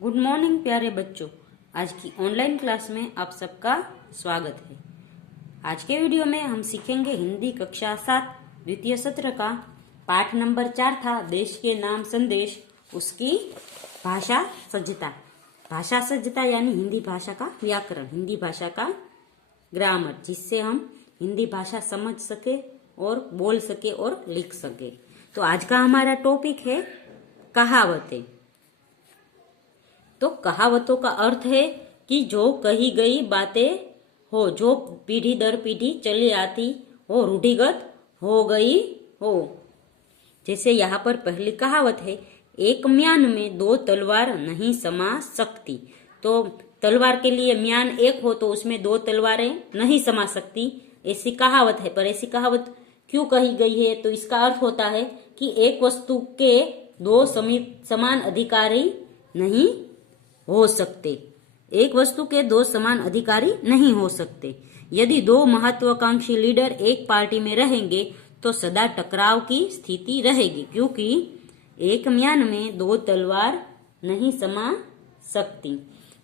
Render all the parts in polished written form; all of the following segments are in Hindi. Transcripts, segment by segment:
गुड मॉर्निंग प्यारे बच्चों। आज की ऑनलाइन क्लास में आप सबका स्वागत है। आज के वीडियो में हम सीखेंगे हिंदी कक्षा 7 द्वितीय सत्र का पाठ नंबर 4 था देश के नाम संदेश, उसकी भाषा सज्जता। भाषा सज्जता यानी हिंदी भाषा का व्याकरण, हिंदी भाषा का ग्रामर, जिससे हम हिंदी भाषा समझ सके और बोल सके और लिख सके। तो आज का हमारा टॉपिक है कहावतें। तो कहावतों का अर्थ है कि जो कही गई बातें हो, जो पीढ़ी दर पीढ़ी चली आती हो, रूढ़िगत हो गई हो। जैसे यहाँ पर पहली कहावत है, एक म्यान में दो तलवार नहीं समा सकती। तो तलवार के लिए म्यान एक हो तो उसमें दो तलवारें नहीं समा सकती, ऐसी कहावत है। पर ऐसी कहावत क्यों कही गई है? तो इसका अर्थ होता है कि एक वस्तु के दो समान अधिकारी नहीं हो सकते। एक वस्तु के दो समान अधिकारी नहीं हो सकते। यदि दो महत्वाकांक्षी लीडर एक पार्टी में रहेंगे तो सदा टकराव की स्थिति रहेगी, क्योंकि एक म्यान में दो तलवार नहीं समा सकती।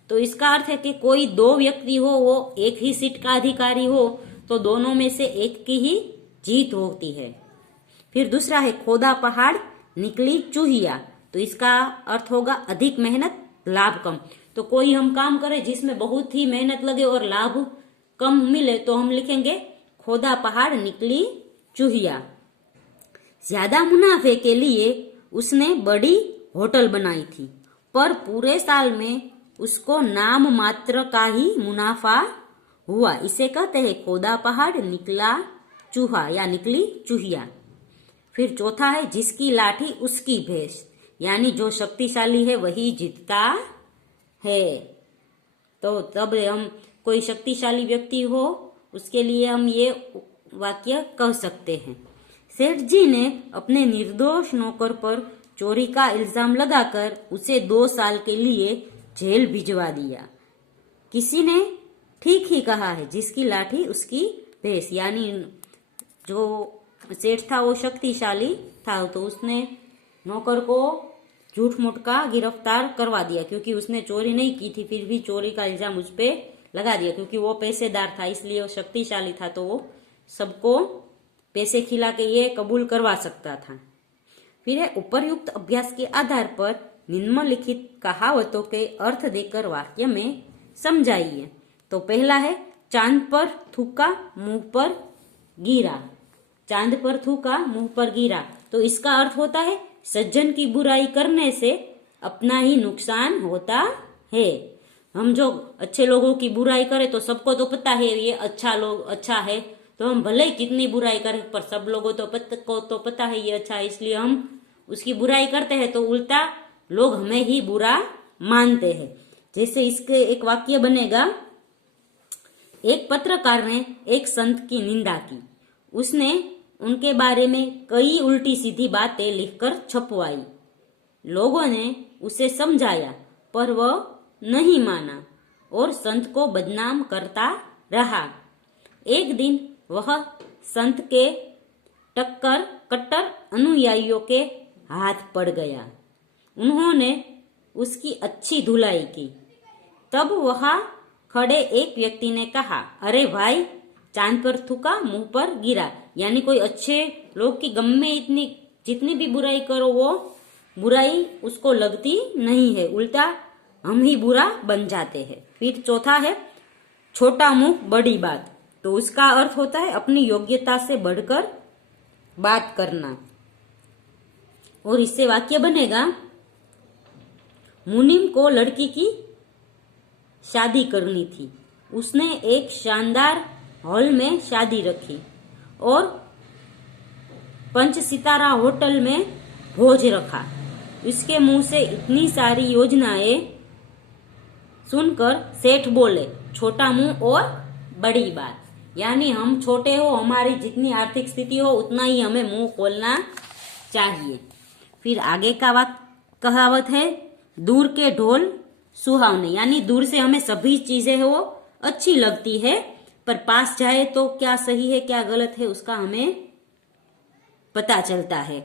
तो इसका अर्थ है कि कोई दो व्यक्ति हो, वो एक ही सीट का अधिकारी हो तो दोनों में से एक की ही जीत होती है। फिर दूसरा है, खोदा पहाड़ निकली चूहिया। तो इसका अर्थ होगा अधिक मेहनत लाभ कम। तो कोई हम काम करें जिसमें बहुत ही मेहनत लगे और लाभ कम मिले तो हम लिखेंगे खोदा पहाड़ निकली चूहिया। ज्यादा मुनाफे के लिए उसने बड़ी होटल बनाई थी, पर पूरे साल में उसको नाम मात्र का ही मुनाफा हुआ। इसे कहते हैं खोदा पहाड़ निकला चूहा या निकली चूहिया। फिर चौथा है, जिसकी लाठी उसकी भैंस, यानी जो शक्तिशाली है वही जीतता है। तो तब हम कोई शक्तिशाली व्यक्ति हो उसके लिए हम ये वाक्य कह सकते हैं। सेठ जी ने अपने निर्दोष नौकर पर चोरी का इल्जाम लगाकर उसे 2 साल के लिए जेल भिजवा दिया। किसी ने ठीक ही कहा है, जिसकी लाठी उसकी भैंस, यानी जो सेठ था वो शक्तिशाली था तो उसने नौकर को झूठ मूठ का गिरफ्तार करवा दिया, क्योंकि उसने चोरी नहीं की थी, फिर भी चोरी का इल्जाम उस पे लगा दिया। क्योंकि वो पैसेदार था इसलिए वो शक्तिशाली था, तो वो सबको पैसे खिला के ये कबूल करवा सकता था। फिर है, उपर्युक्त अभ्यास के आधार पर निम्नलिखित कहावतों के अर्थ देकर वाक्य में समझाइए। तो पहला है, चांद पर थूका मुंह पर गिरा। चांद पर थूका मुंह पर गिरा। तो इसका अर्थ होता है सज्जन की बुराई करने से अपना ही नुकसान होता है। हम जो अच्छे लोगों की बुराई करें तो सबको तो पता है ये अच्छा है, तो हम भले ही कितनी बुराई करें पर सब लोगों को तो पता है ये अच्छा है, इसलिए हम उसकी बुराई करते हैं तो उल्टा लोग हमें ही बुरा मानते हैं। जैसे इसके एक वाक्य बनेगा, एक पत्रकार ने एक संत की निंदा की। उसने उनके बारे में कई उल्टी सीधी बातें लिखकर छपवाई। लोगों ने उसे समझाया पर वह नहीं माना और संत को बदनाम करता रहा। एक दिन वह संत के कट्टर अनुयायियों के हाथ पड़ गया। उन्होंने उसकी अच्छी धुलाई की। तब वहां खड़े एक व्यक्ति ने कहा, अरे भाई, चांद पर थूका मुंह पर गिरा। यानी कोई अच्छे लोग की गम में जितनी भी बुराई करो वो बुराई उसको लगती नहीं है, उल्टा हम ही बुरा बन जाते हैं। फिर चौथा है, छोटा मुंह बड़ी बात। तो उसका अर्थ होता है अपनी योग्यता से बढ़कर बात करना। और इससे वाक्य बनेगा, मुनीम को लड़की की शादी करनी थी। उसने एक शानदार हॉल में शादी रखी और 5 सितारा होटल में भोज रखा। इसके मुंह से इतनी सारी योजनाएं सुनकर सेठ बोले, छोटा मुंह और बड़ी बात। यानी हम छोटे हो, हमारी जितनी आर्थिक स्थिति हो उतना ही हमें मुंह खोलना चाहिए। फिर आगे का कहावत है, दूर के ढोल सुहावने। यानी दूर से हमें सभी चीजें वो अच्छी लगती है, पर पास जाए तो क्या सही है क्या गलत है उसका हमें पता चलता है।